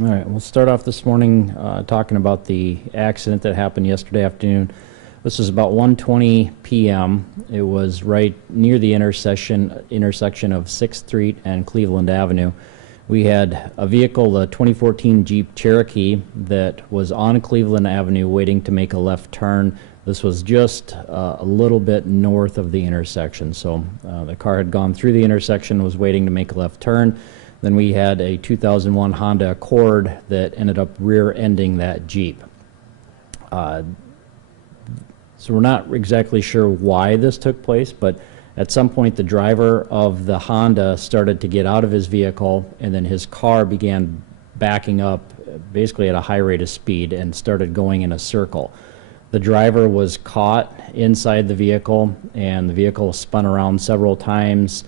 All right, we'll start off this morning talking about the accident that happened yesterday afternoon. This was about 1:20 p.m. It was right near the intersection of 6th Street and Cleveland Avenue. We had a vehicle, a 2014 Jeep Cherokee, that was on Cleveland Avenue waiting to make a left turn. This was just a little bit north of the intersection. So the car had gone through the intersection, was waiting to make a left turn. Then we had a 2001 Honda Accord that ended up rear-ending that Jeep. So we're not exactly sure why this took place, but at some point the driver of the Honda started to get out of his vehicle, and then his car began backing up basically at a high rate of speed and started going in a circle. The driver was caught inside the vehicle, and the vehicle spun around several times.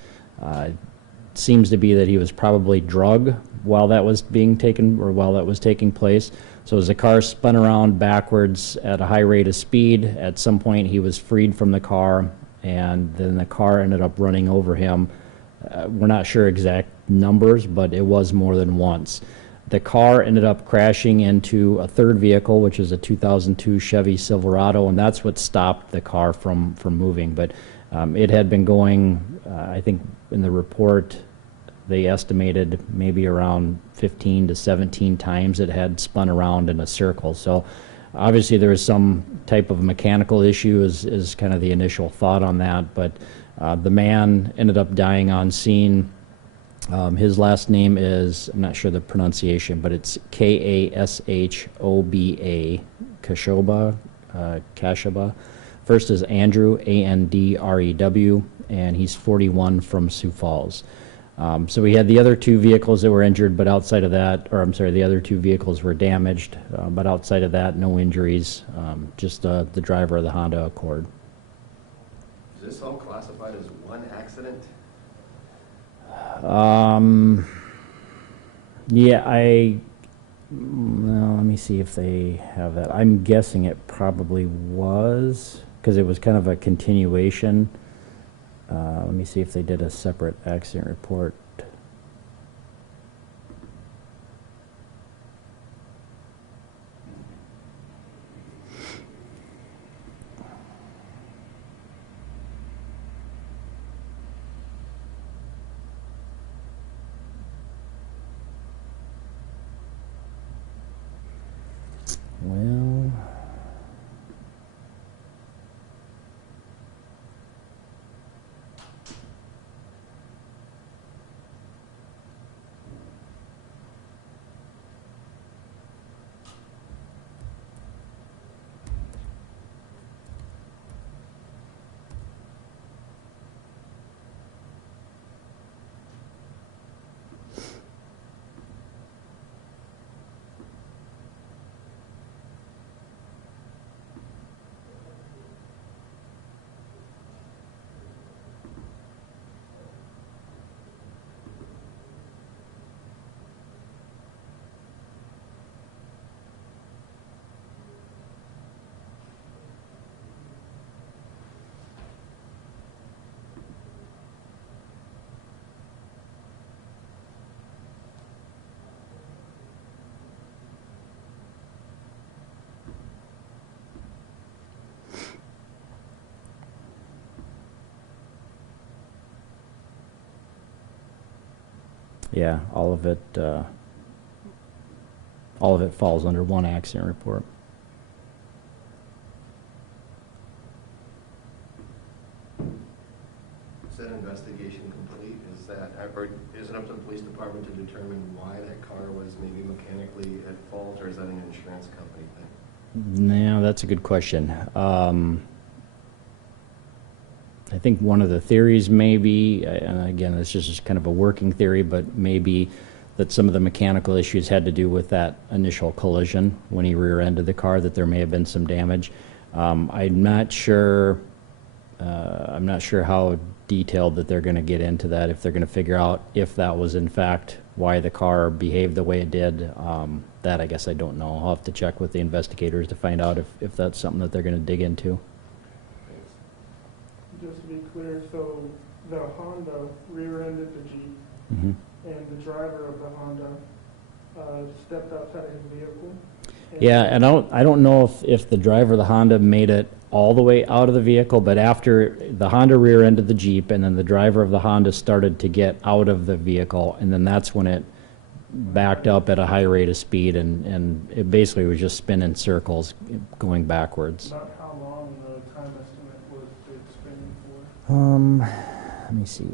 Seems to be that he was probably drugged while that was being taken, or while that was taking place. So as the car spun around backwards at a high rate of speed, at some point he was freed from the car, and then the car ended up running over him. We're not sure exact numbers, but it was more than once. The car ended up crashing into a third vehicle, which is a 2002 Chevy Silverado, and that's what stopped the car from moving. But it had been going, I think in the report, they estimated maybe around 15 to 17 times it had spun around in a circle. So obviously there was some type of mechanical issue is kind of the initial thought on that, but the man ended up dying on scene. His last name is, I'm not sure the pronunciation, but it's Kashoba, Kashoba. First is Andrew, Andrew, and he's 41 from Sioux Falls. So we had the other two vehicles that were injured, but outside of that, or I'm sorry, the other two vehicles were damaged, but outside of that, no injuries, just the driver of the Honda Accord. Is this all classified as one accident? Yeah, well, let me see if they have that. I'm guessing it probably was, because it was kind of a continuation. Let me see if they did a separate accident report. Well, yeah, all of it falls under one accident report. Is that investigation complete? Is it up to the police department to determine why that car was maybe mechanically at fault, or is that an insurance company thing? No, that's a good question. I think one of the theories may be, and again, it's just kind of a working theory, but maybe that some of the mechanical issues had to do with that initial collision when he rear-ended the car, that there may have been some damage. I'm not sure how detailed that they're going to get into that, if they're going to figure out if that was in fact why the car behaved the way it did. That I guess I don't know. I'll have to check with the investigators to find out if that's something that they're going to dig into. Just to be clear, so the Honda rear-ended the Jeep, Mm-hmm. and the driver of the Honda stepped outside his vehicle. Yeah, and I don't know if the driver of the Honda made it all the way out of the vehicle, but after the Honda rear-ended the Jeep, and then the driver of the Honda started to get out of the vehicle, and then that's when it backed up at a high rate of speed, and it basically was just spinning circles going backwards. About how long the time estimate was it spinning for? Let me see.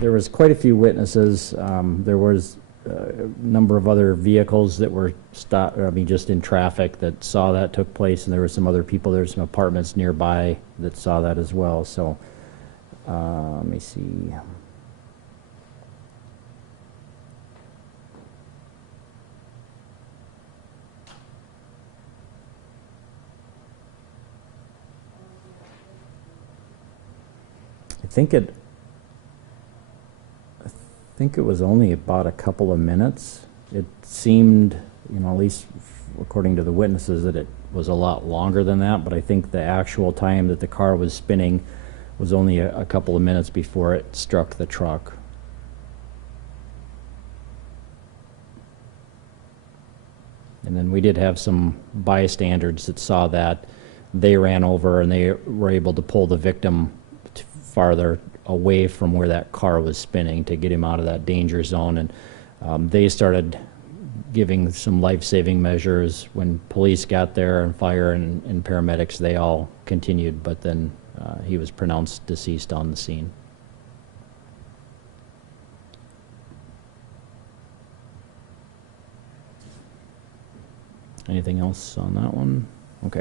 There was quite a few witnesses. There was a number of other vehicles that were just in traffic that saw that took place, and there were some other people, there were some apartments nearby that saw that as well. So, let me see. I think it was only about a couple of minutes. It seemed, at least according to the witnesses, that it was a lot longer than that, but I think the actual time that the car was spinning was only a couple of minutes before it struck the truck. And then we did have some bystanders that saw that. They ran over and they were able to pull the victim farther away from where that car was spinning to get him out of that danger zone, and they started giving some life-saving measures. When police got there and fire and paramedics, they all continued, but then he was pronounced deceased on the scene. Anything else on that one? Okay.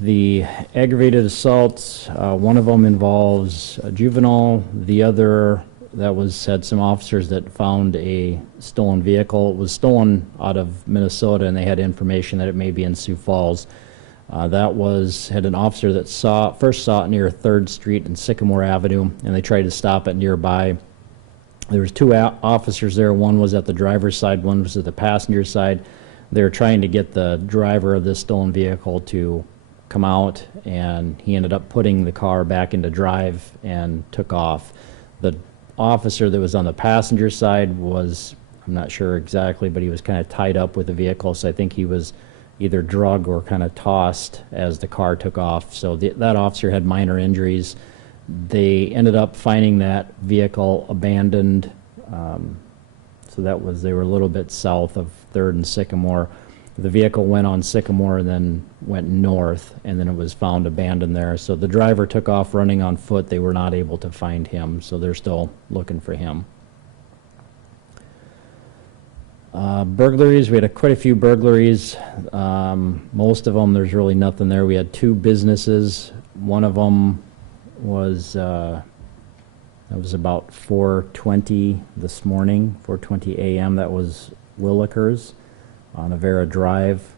The aggravated assaults, one of them involves a juvenile. The other, had some officers that found a stolen vehicle. It was stolen out of Minnesota, and they had information that it may be in Sioux Falls. Had an officer that first saw it near 3rd Street and Sycamore Avenue, and they tried to stop it nearby. There was two officers there. One was at the driver's side, one was at the passenger side. They were trying to get the driver of this stolen vehicle to come out, and he ended up putting the car back into drive and took off. The officer that was on the passenger side was, I'm not sure exactly, but he was kind of tied up with the vehicle, so I think he was either drugged or kind of tossed as the car took off. So that officer had minor injuries. They ended up finding that vehicle abandoned. They were a little bit south of 3rd and Sycamore. The vehicle went on Sycamore and then went north, and then it was found abandoned there. So the driver took off running on foot. They were not able to find him, so they're still looking for him. Burglaries, we had quite a few burglaries. Most of them, there's really nothing there. We had 2 businesses. One of them was, that was about 4:20 this morning, 4:20 a.m. That was Willikers on Avera Drive.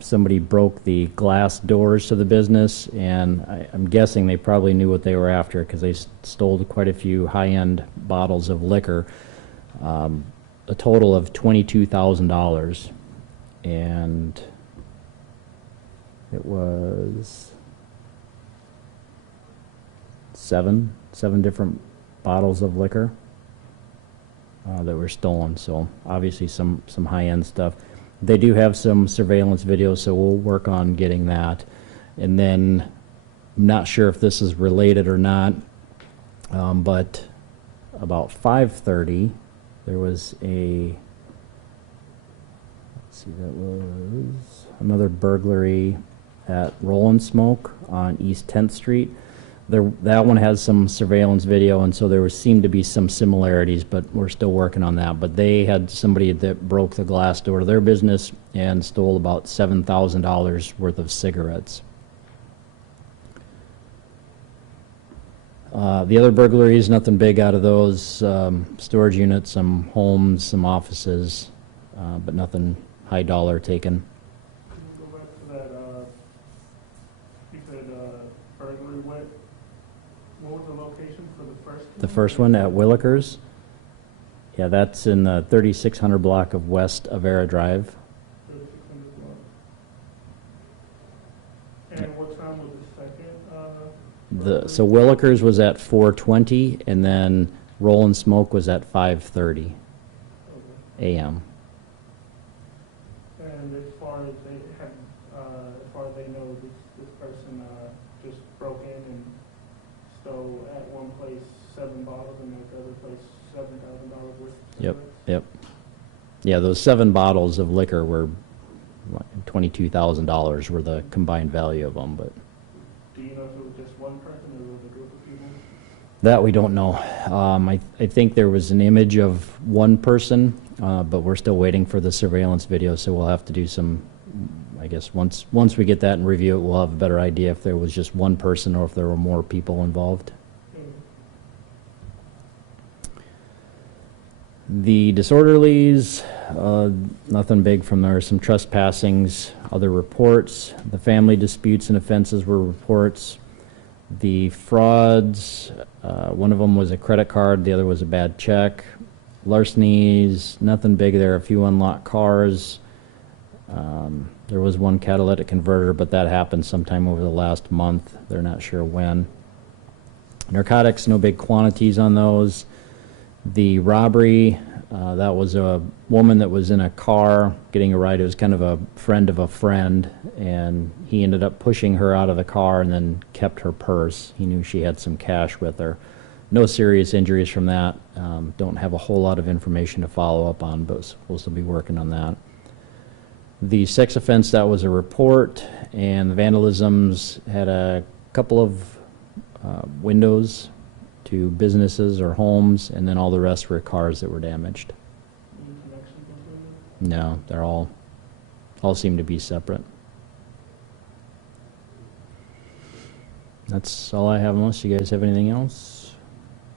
Somebody broke the glass doors to the business, and I'm guessing they probably knew what they were after, because they stole quite a few high-end bottles of liquor, a total of $22,000, and it was seven different bottles of liquor that were stolen. So obviously some high-end stuff. They do have some surveillance video, so we'll work on getting that. And then I'm not sure if this is related or not, but about 5:30 there was that was another burglary at Roland Smoke on East 10th Street. That one has some surveillance video, and so seemed to be some similarities, but we're still working on that. But they had somebody that broke the glass door to their business and stole about $7,000 worth of cigarettes. The other burglaries, nothing big out of those. Storage units, some homes, some offices, but nothing high dollar taken. Can you go back to that, you said burglary, what was the location for the first one? The first one at Willikers. Yeah, that's in the 3600 block of West Avera Drive. 3600 block. And what time was the second? So Willikers was at 4:20, and then Roland smoke was at 5:30 Okay. a.m. And as far as they have, as far as they know, this person, just broke in and stole at one place 7 bottles and at the other place $7,000 worth of Yep, cigarettes? yep. Yeah, those 7 bottles of liquor were $22,000 were the combined value of them, but Do you know if it was just one person or was it a group of people? that we don't know. I think there was an image of one person, but we're still waiting for the surveillance video, so we'll have to do some, I guess, once we get that and review it, we'll have a better idea if there was just one person or if there were more people involved. The disorderlies, nothing big from there. Some trespassings, other reports. The family disputes and offenses were reports. The frauds, one of them was a credit card, the other was a bad check. Larcenies, nothing big there. A few unlocked cars. There was one catalytic converter, but that happened sometime over the last month. They're not sure when. Narcotics, no big quantities on those. The robbery, that was a woman that was in a car getting a ride. It was kind of a friend of a friend, and he ended up pushing her out of the car and then kept her purse. He knew she had some cash with her. No serious injuries from that. Don't have a whole lot of information to follow up on, but we'll still be working on that. The sex offense, that was a report, and the vandalisms had a couple of windows to businesses or homes, and then all the rest were cars that were damaged. Any connection between them? No, they're all seem to be separate. That's all I have, unless you guys have anything else.